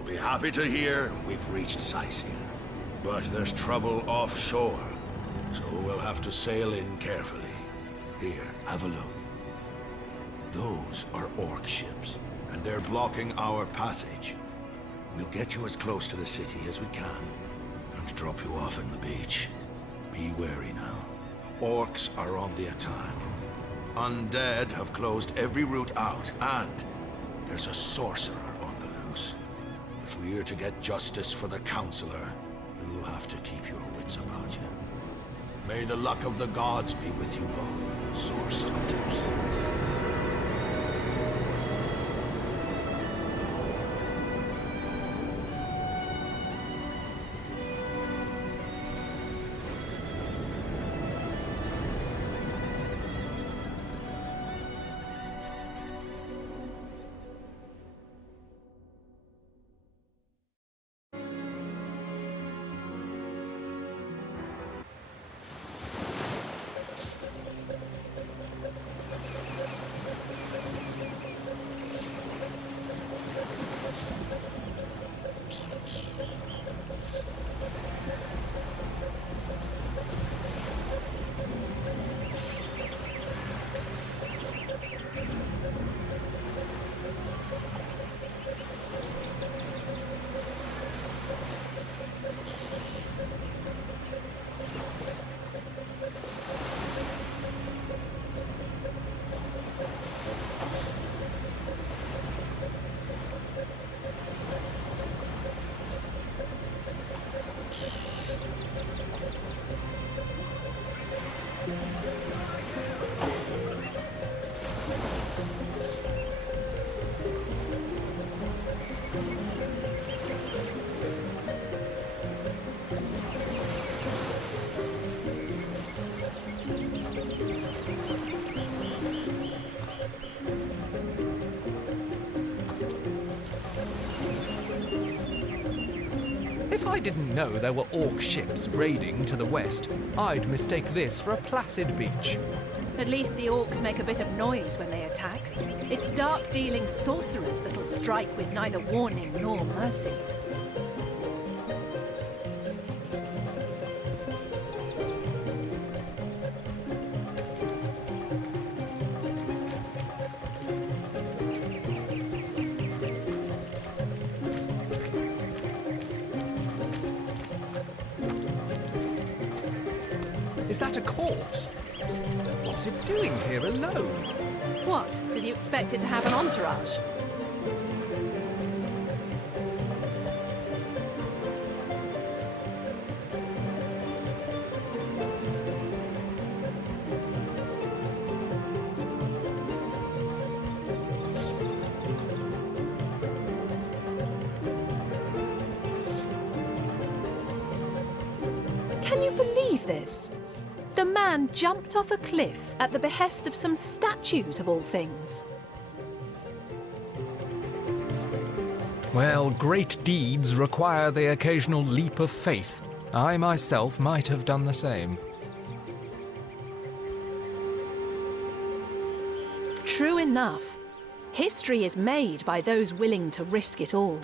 You'll be happy to hear we've reached Scythia. But there's trouble offshore, so we'll have to sail in carefully. Here, have a look. Those are orc ships, and they're blocking our passage. We'll get you as close to the city as we can, and drop you off in the beach. Be wary now. Orcs are on the attack. Undead have closed every route out, and there's a sorcerer on the loose. If we're to get justice for the Counselor, you'll have to keep your wits about you. May the luck of the gods be with you both, Source Hunters. If I didn't know there were orc ships raiding to the west, I'd mistake this for a placid beach. At least the orcs make a bit of noise when they attack. It's dark-dealing sorcerers that'll strike with neither warning nor mercy. Is that a corpse? What's it doing here alone? What? Did you expect it to have an entourage? Can you believe this? The man jumped off a cliff at the behest of some statues, of all things. Well, great deeds require the occasional leap of faith. I myself might have done the same. True enough. History is made by those willing to risk it all.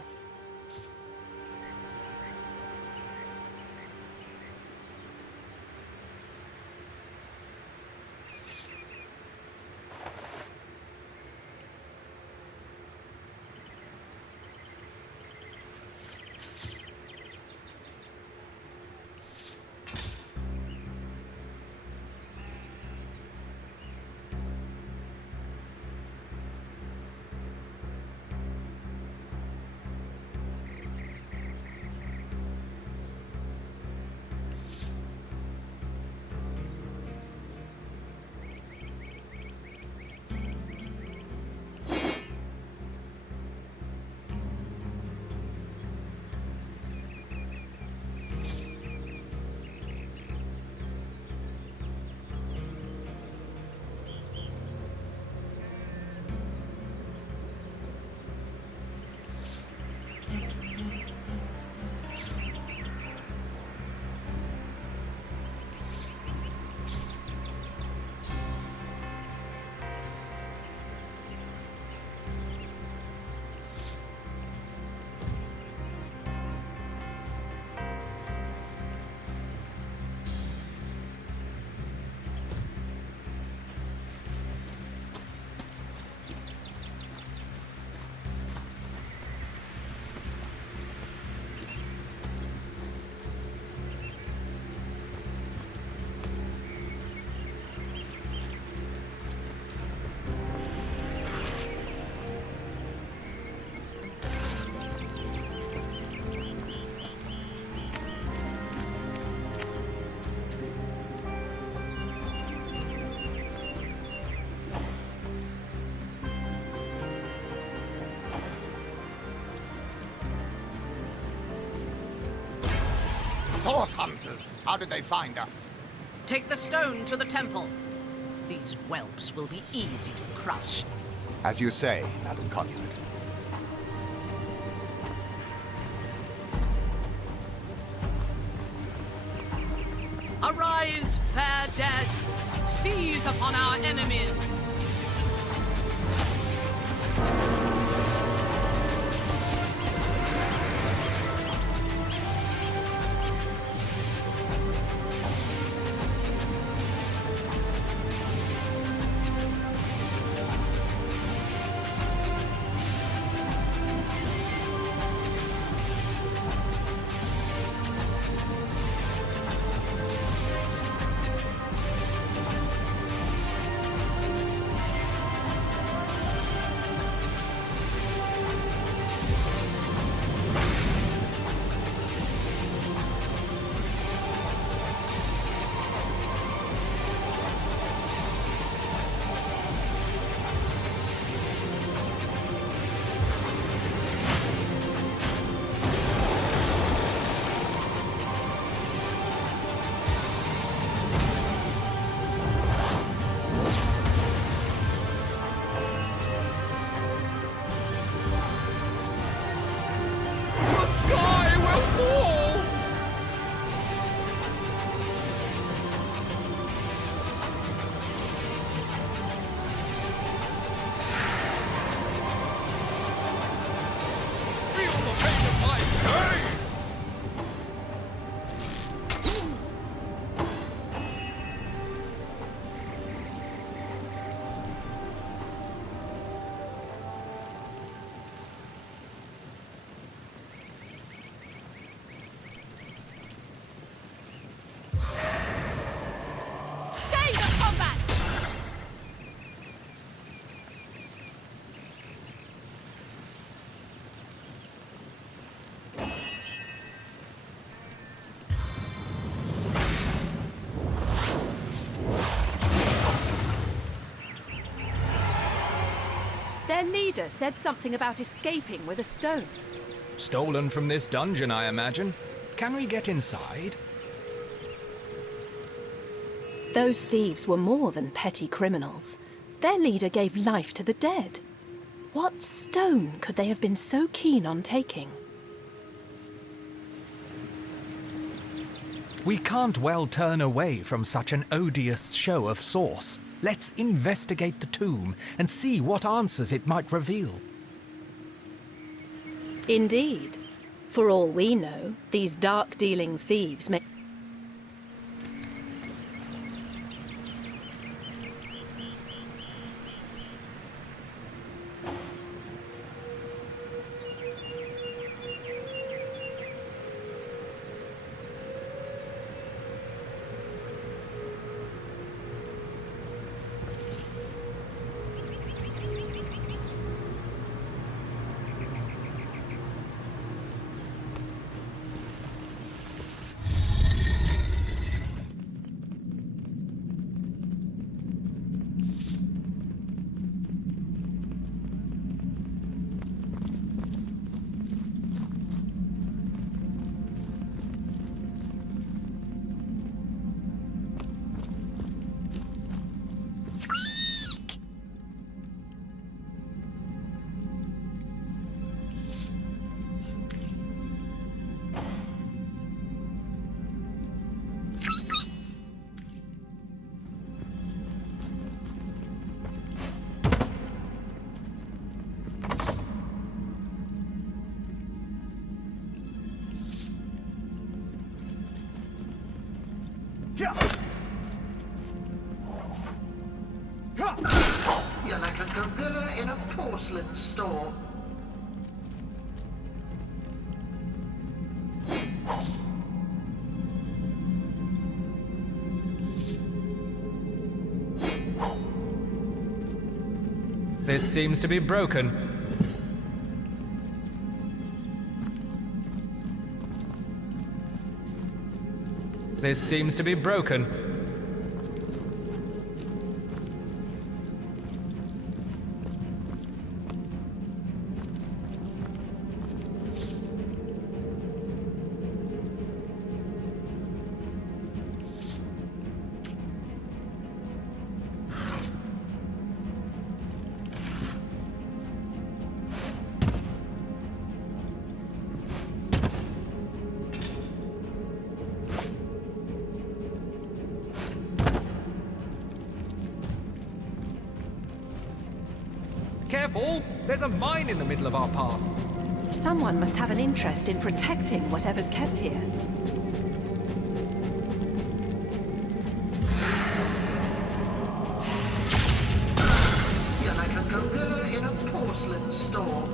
Source hunters! How did they find us? Take the stone to the temple. These whelps will be easy to crush. As you say, Madam Conduit. Arise, fair dead! Seize upon our enemies! Their leader said something about escaping with a stone. Stolen from this dungeon, I imagine. Can we get inside? Those thieves were more than petty criminals. Their leader gave life to the dead. What stone could they have been so keen on taking? We can't well turn away from such an odious show of source. Let's investigate the tomb and see what answers it might reveal. Indeed. For all we know, these dark-dealing thieves may... You're like a gorilla in a porcelain store. This seems to be broken. This seems to be broken. Paul. There's a mine in the middle of our path. Someone must have an interest in protecting whatever's kept here. You're like a gorilla in a porcelain store.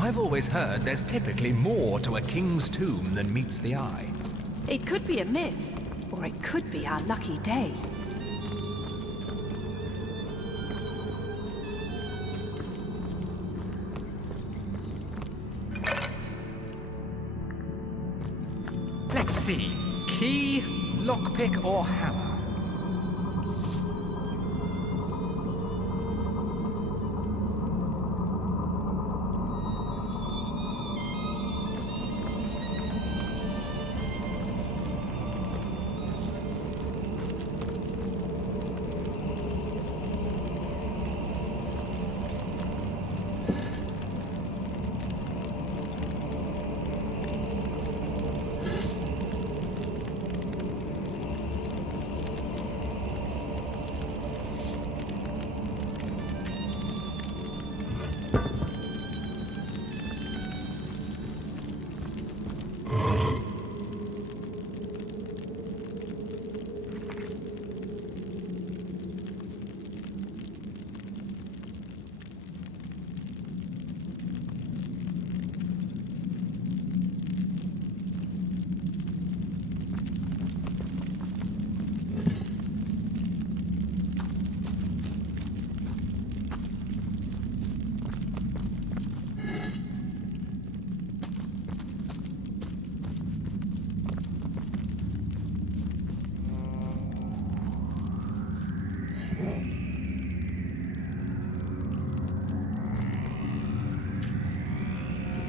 I've always heard there's typically more to a king's tomb than meets the eye. It could be a myth, or it could be our lucky day. Let's see. Key, lockpick, or hammer?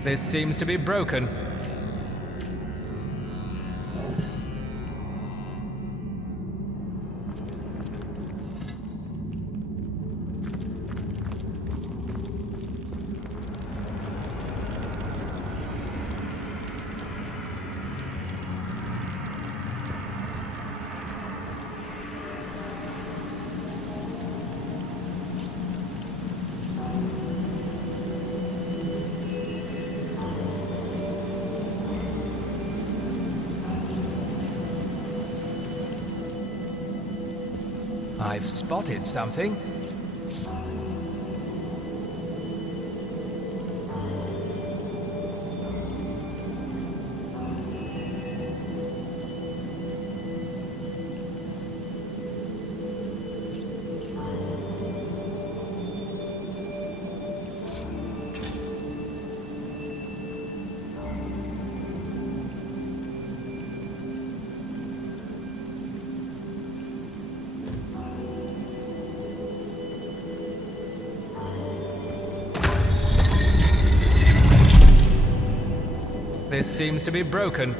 This seems to be broken. I've spotted something. This seems to be broken.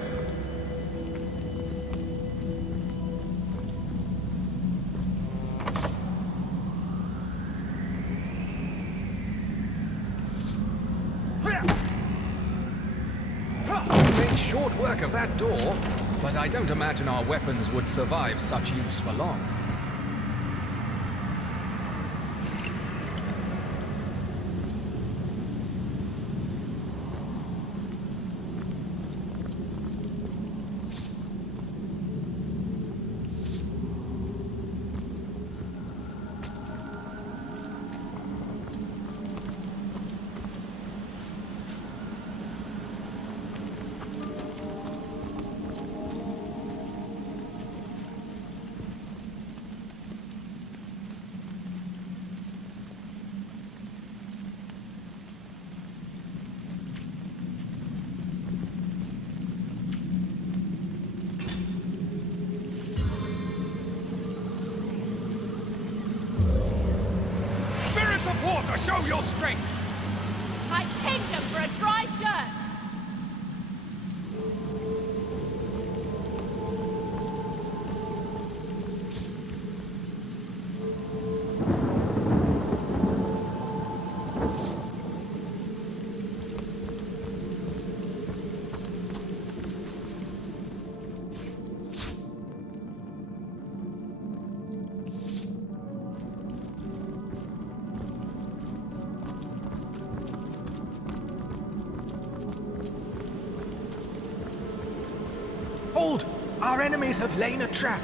Made short work of that door, but I don't imagine our weapons would survive such use for long. your strength! My kingdom for a dry shirt! Hold! Our enemies have laid a trap.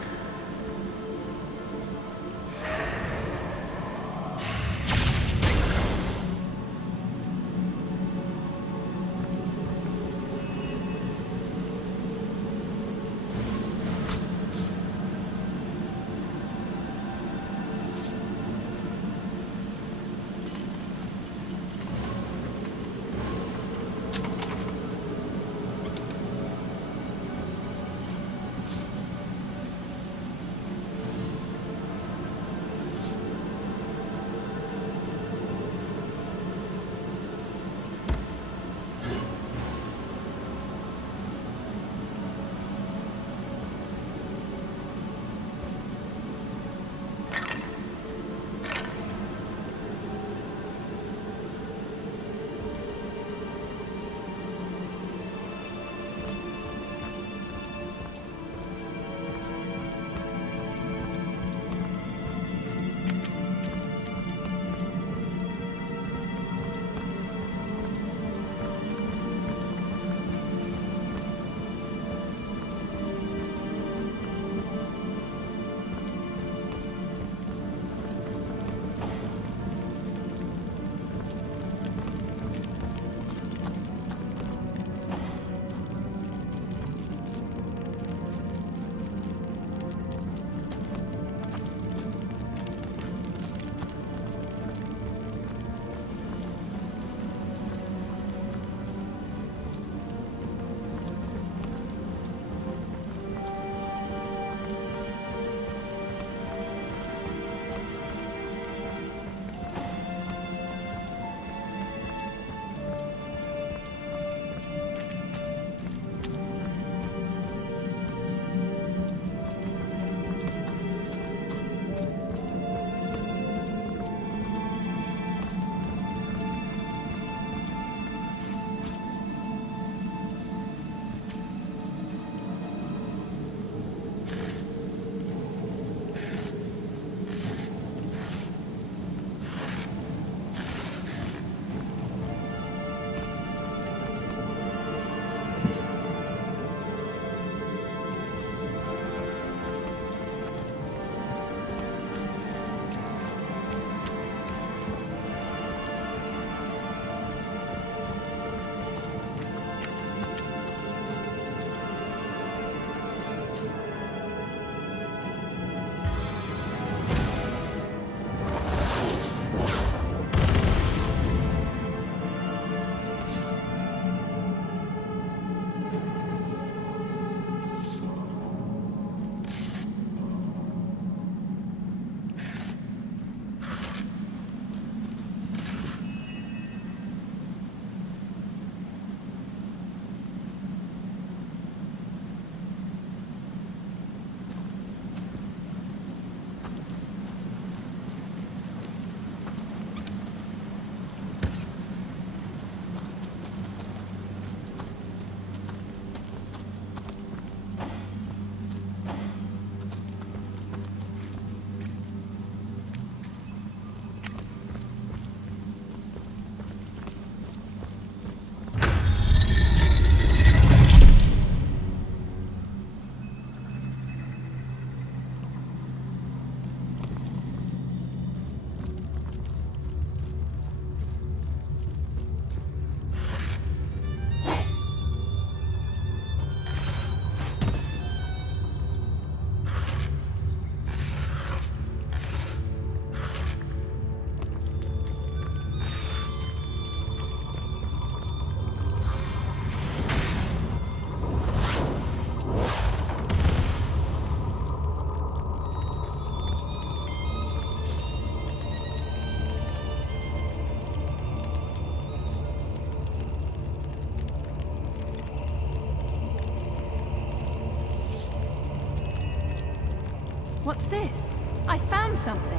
What's this? I found something.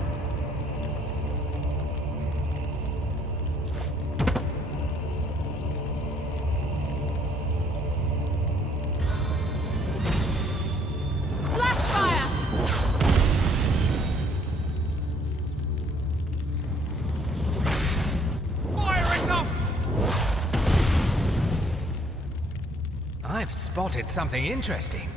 Flash fire! Fire it off! I've spotted something interesting.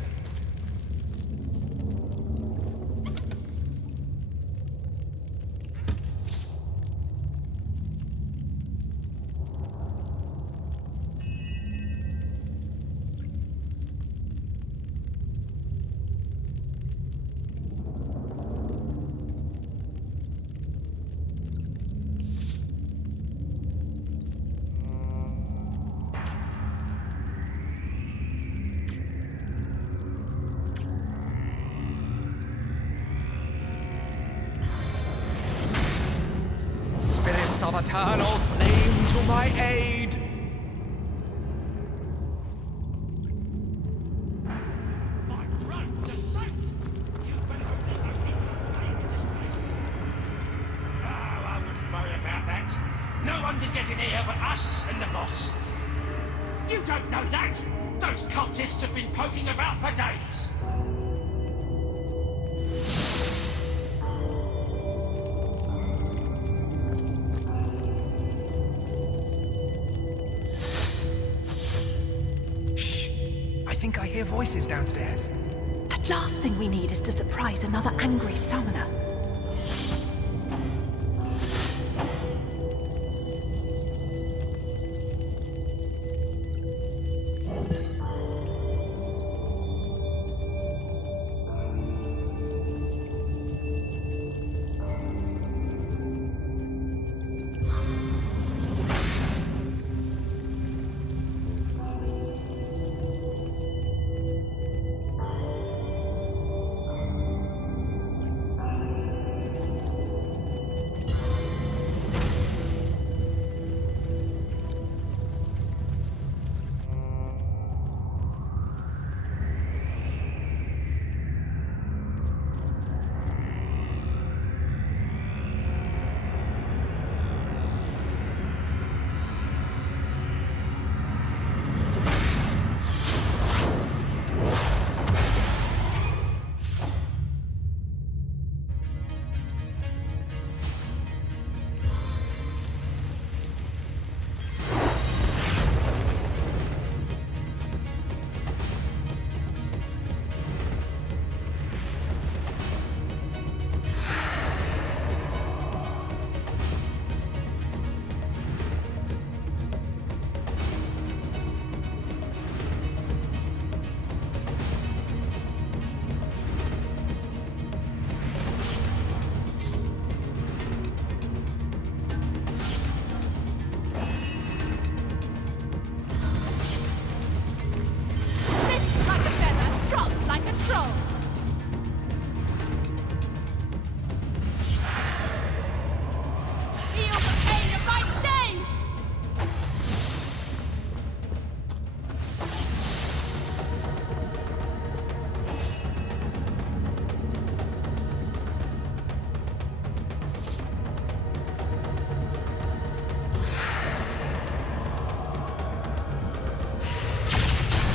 Spirits of eternal flame to my aid! I wouldn't worry about that. No one can get in here but us and the boss. You don't know that! Those cultists have been poking about for days. Shh! I think I hear voices downstairs. The last thing we need is to surprise another angry summoner. Lifts like a feather, drops like a troll. Feel the pain of my stave!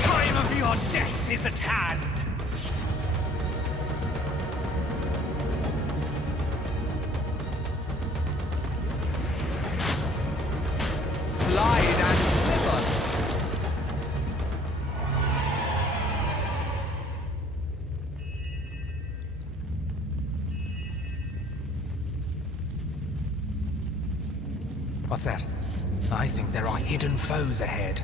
Time of your death is at hand! Slide and slipper! What's that? I think there are hidden foes ahead.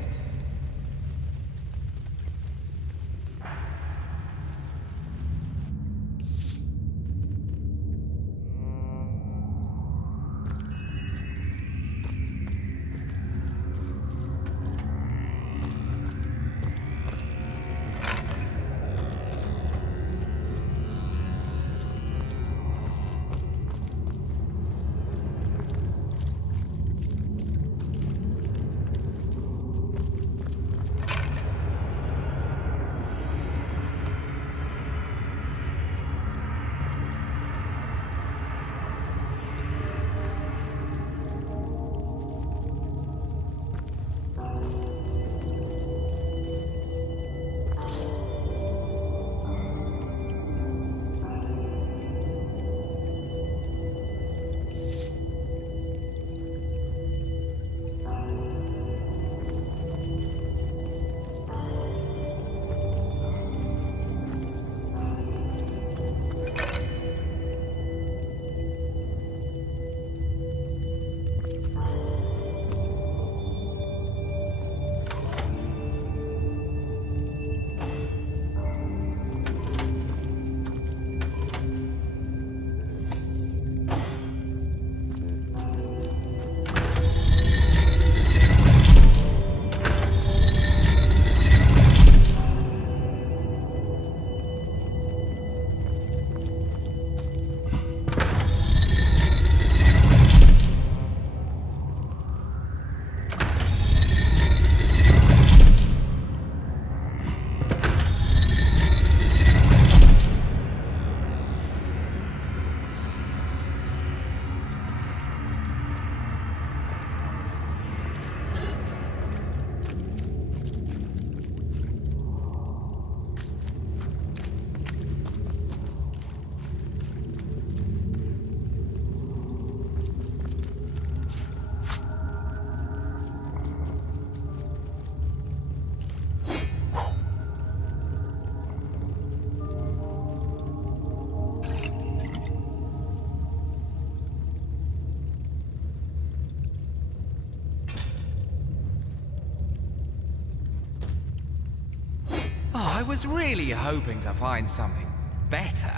I was really hoping to find something better.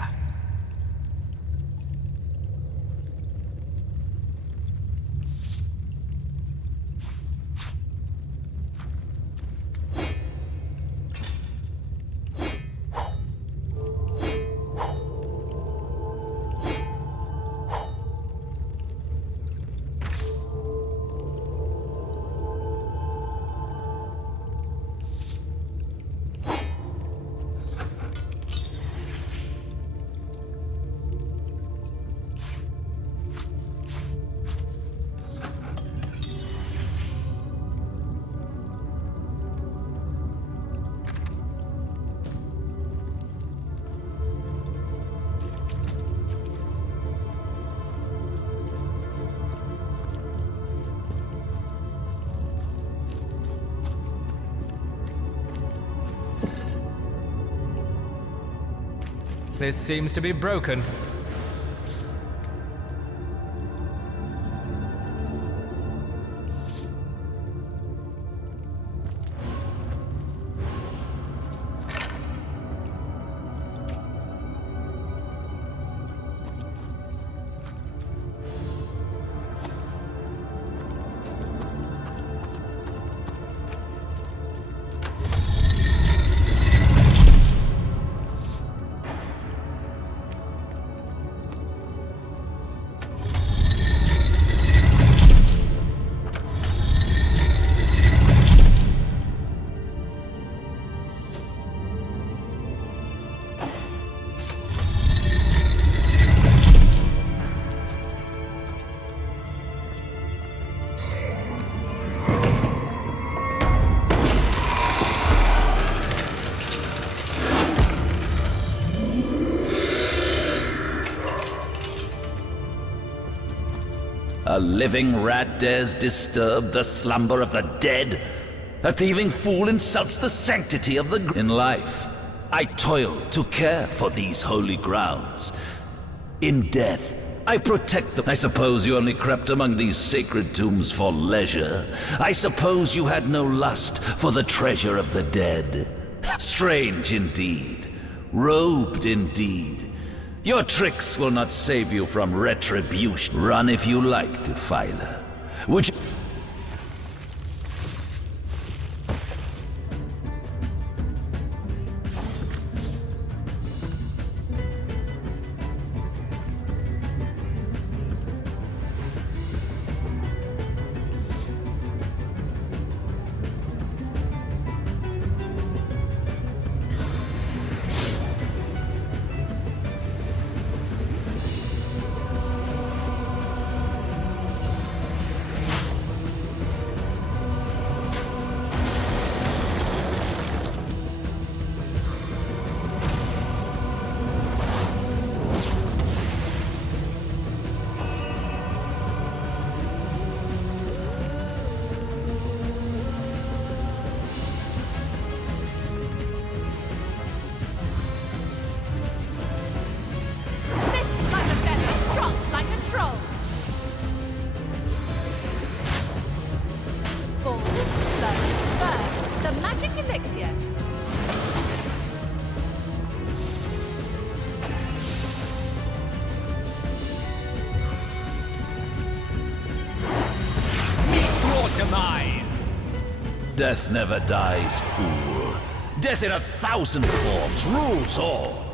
This seems to be broken. A living rat dares disturb the slumber of the dead? A thieving fool insults the sanctity of the in life. I toil to care for these holy grounds. In death, I protect them. I suppose you only crept among these sacred tombs for leisure. I suppose you had no lust for the treasure of the dead. Strange indeed. Robed indeed. Your tricks will not save you from retribution. Run if you like, Defiler. Would you... Death never dies, fool. Death in 1,000 forms rules all.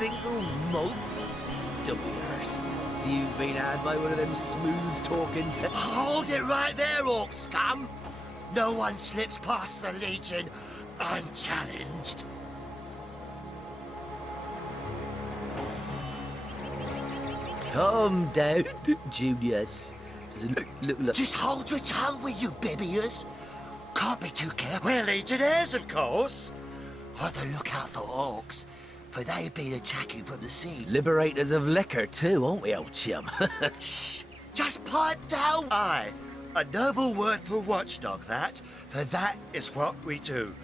single malt? Stubbyhurst. You've been had by one of them smooth-talking... Hold it right there, orc scum! No one slips past the Legion unchallenged. Calm down, Junius. Just hold your tongue, will you, Bibius? Can't be too careful. We're Legionnaires, of course. On the lookout for orcs, for they've been attacking from the sea. Liberators of liquor too, aren't we, old chum? Shh! Just pipe down! Aye, a noble word for watchdog, that. For that is what we do.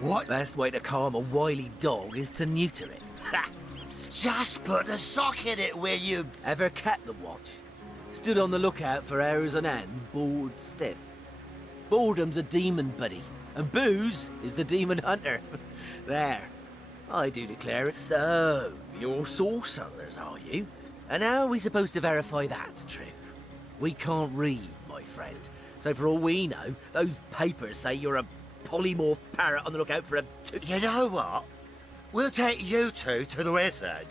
What? Best way to calm a wily dog is to neuter it. Ha! Just put a sock in it, will you? Ever kept the watch? Stood on the lookout for hours on end, bored stiff. Boredom's a demon, buddy, and booze is the demon hunter. There. I do declare it. So, you're source hunters, are you? And how are we supposed to verify that's true? We can't read, my friend. So for all we know, those papers say you're a polymorph parrot on the lookout for a... You know what? We'll take you two to the wizard.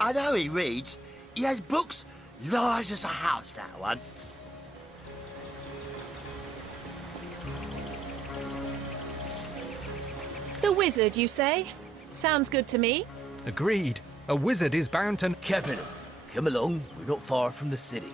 I know he reads. He has books large as a house, that one. The wizard, you say? Sounds good to me. Agreed. A wizard is bound to... Capital. Come along, we're not far from the city.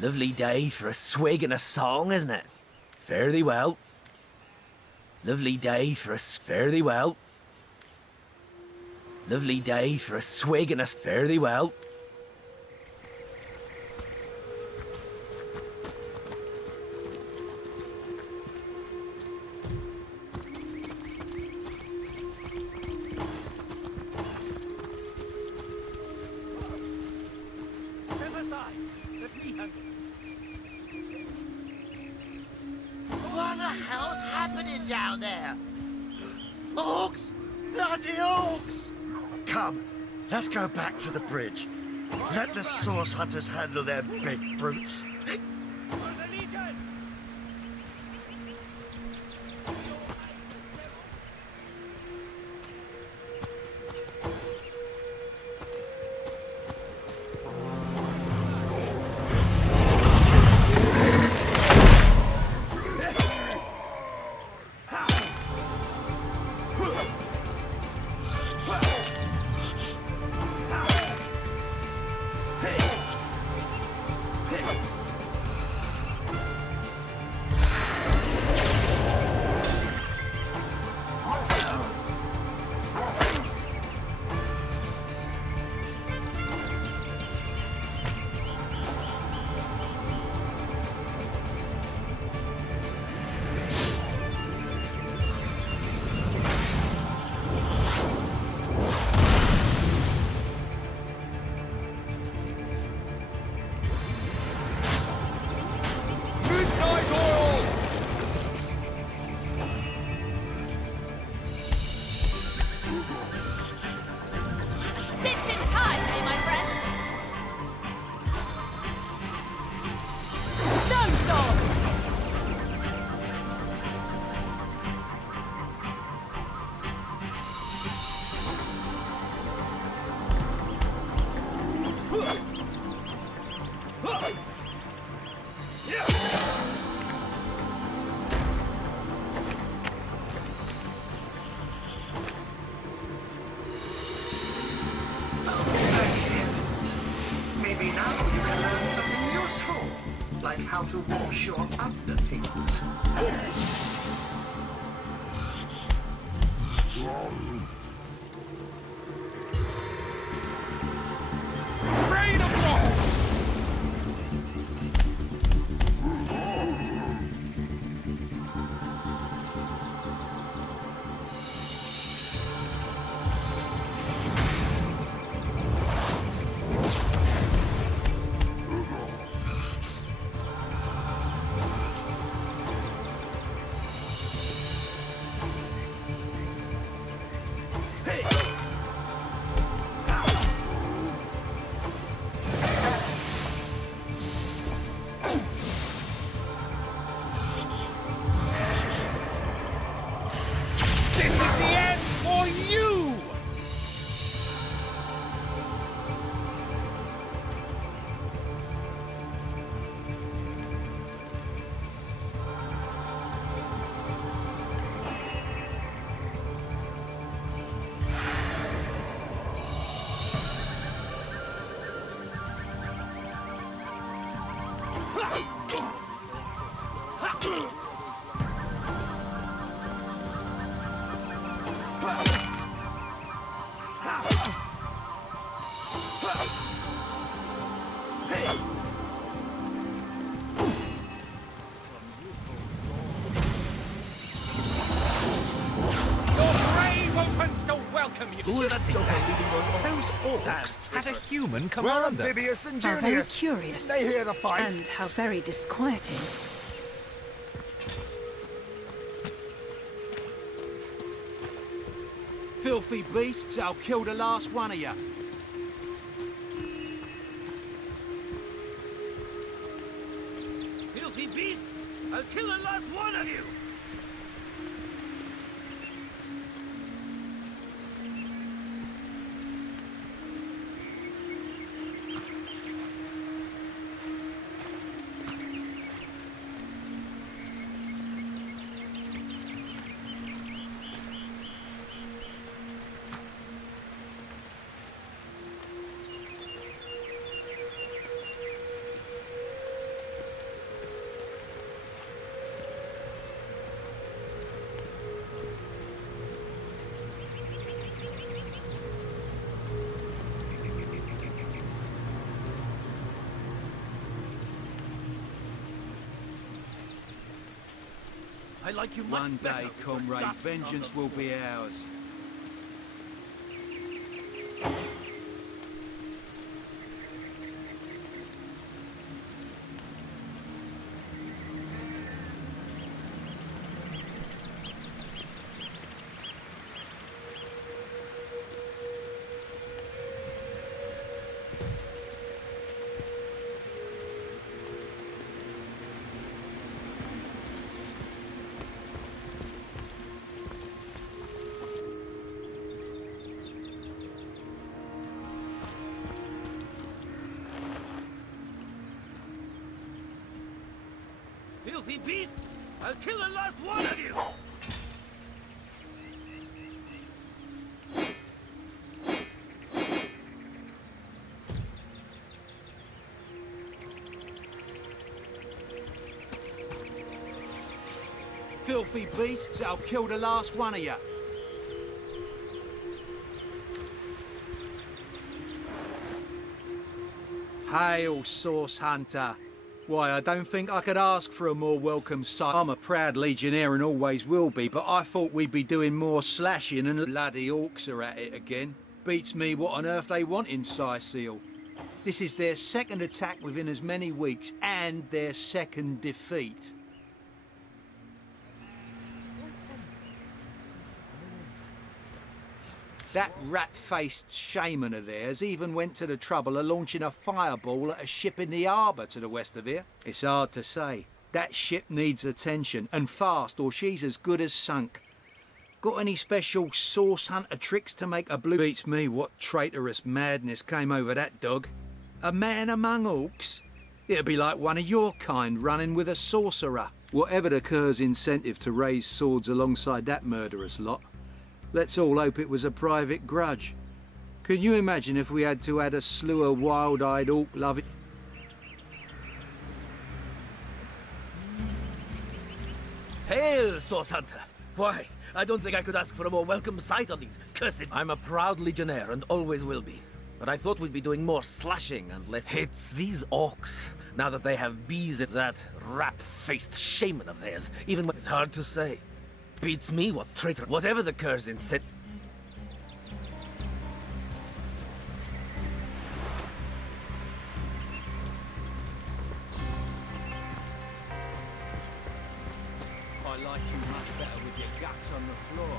Lovely day for a swig and a song, isn't it? Fare thee well. Lovely day for a... Fare thee well. Lovely day for a swig and a... Fare thee well. What the hell's happening down there? Orcs! Bloody orcs! Come, let's go back to the bridge. Let the source hunters handle their big brutes. Maybe now you can learn something useful, like how to wash your underthings. orcs had a human We're commander. amphibious and How very Junius. curious. They hear the fight. And how very disquieting. Filthy beasts, I'll kill the last one of you. Filthy beasts! I'll kill the last one of you! I like you much One better day, with your comrade, guts on vengeance the will be ours. Filthy beast! I'll kill the last one of you! Filthy beasts, I'll kill the last one of you. Hail, Source Hunter. Why, I don't think I could ask for a more welcome sight. I'm a proud legionnaire and always will be, but I thought we'd be doing more slashing and bloody orcs are at it again. Beats me what on earth they want in Sicil. This is their second attack within as many weeks and their second defeat. That rat-faced shaman of theirs even went to the trouble of launching a fireball at a ship in the harbour to the west of here. It's hard to say. That ship needs attention, and fast, or she's as good as sunk. Got any special source hunter tricks to make a blue... Beats me what traitorous madness came over that dog. A man among orcs? It'd be like one of your kind running with a sorcerer. Whatever the Cur's incentive to raise swords alongside that murderous lot, let's all hope it was a private grudge. Can you imagine if we had to add a slew of wild-eyed orc-loving... Hail, Source Hunter! Why, I don't think I could ask for a more welcome sight on these cursed... I'm a proud legionnaire and always will be. But I thought we'd be doing more slashing and less... It's these orcs, now that they have bees at that rat-faced shaman of theirs, even when it's hard to say. Beats me what traitor... Whatever the Cur's incentive... I like you much better with your guts on the floor.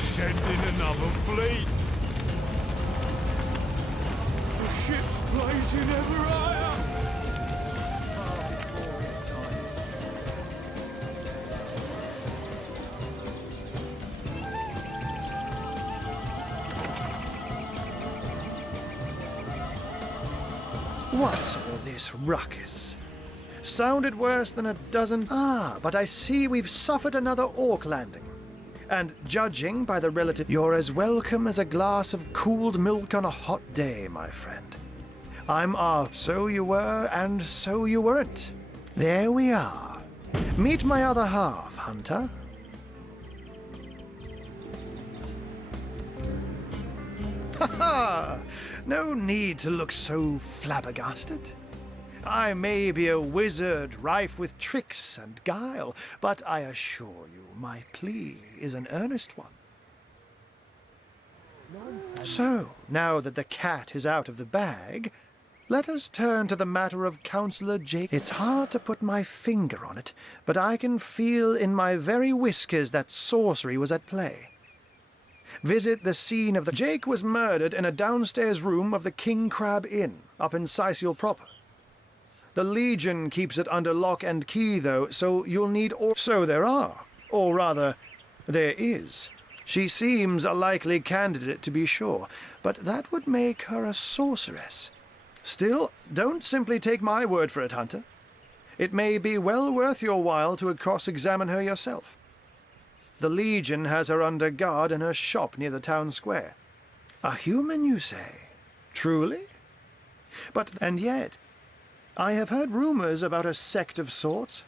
sending another fleet. The ship's blazing ever higher. What's all this ruckus? Sounded worse than a dozen... Ah, but I see we've suffered another orc landing. And judging by the relative... You're as welcome as a glass of cooled milk on a hot day, my friend. I'm off. So you were, and so you weren't. There we are. Meet my other half, Hunter. Ha ha! No need to look so flabbergasted. I may be a wizard rife with tricks and guile, but I assure you my plea is an earnest one. So, now that the cat is out of the bag, let us turn to the matter of Councillor Jake. It's hard to put my finger on it, but I can feel in my very whiskers that sorcery was at play. Visit the scene of the... Jake was murdered in a downstairs room of the King Crab Inn, up in Sicil proper. The Legion keeps it under lock and key, though, so you'll need... So there are. Or rather, there is. She seems a likely candidate, to be sure, but that would make her a sorceress. Still, don't simply take my word for it, Hunter. It may be well worth your while to cross-examine her yourself. The Legion has her under guard in her shop near the town square. A human, you say? Truly? But, and yet, I have heard rumors about a sect of sorts.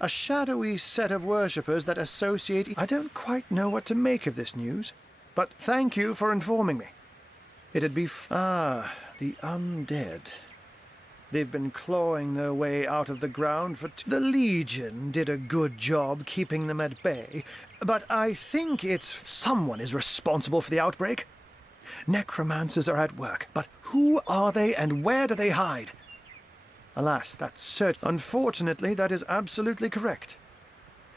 A shadowy set of worshippers that associate... I don't quite know what to make of this news, but thank you for informing me. It'd be... the undead. They've been clawing their way out of the ground for... The Legion did a good job keeping them at bay, but I think it's... Someone is responsible for the outbreak. Necromancers are at work, but who are they and where do they hide? Alas, that's search... Unfortunately, that is absolutely correct.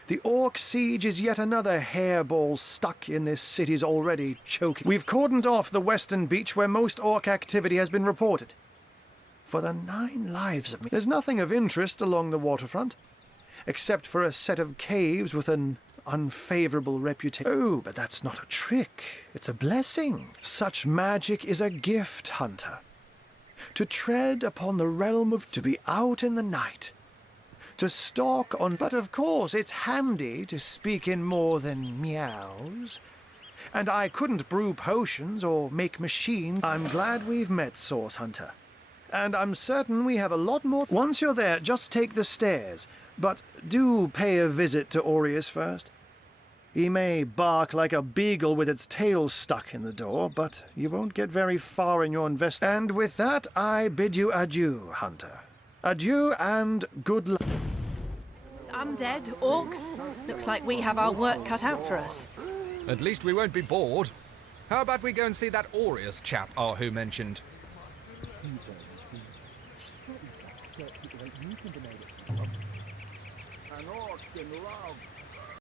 The Orc siege is yet another hairball stuck in this city's already choking... We've cordoned off the western beach where most Orc activity has been reported. For the 9 lives of me... There's nothing of interest along the waterfront, except for a set of caves with an unfavorable reputation. Oh, but that's not a trick. It's a blessing. Such magic is a gift, Hunter. To tread upon the realm of... To be out in the night. To stalk on... But of course, it's handy to speak in more than meows. And I couldn't brew potions or make machines. I'm glad we've met, Source Hunter. And I'm certain we have a lot more... Once you're there, just take the stairs. But do pay a visit to Aureus first. He may bark like a beagle with its tail stuck in the door, but you won't get very far in your invest... And with that, I bid you adieu, Hunter. Adieu and good luck. Undead, orcs. Looks like we have our work cut out for us. At least we won't be bored. How about we go and see that Aureus chap Arhu mentioned? An orc in love.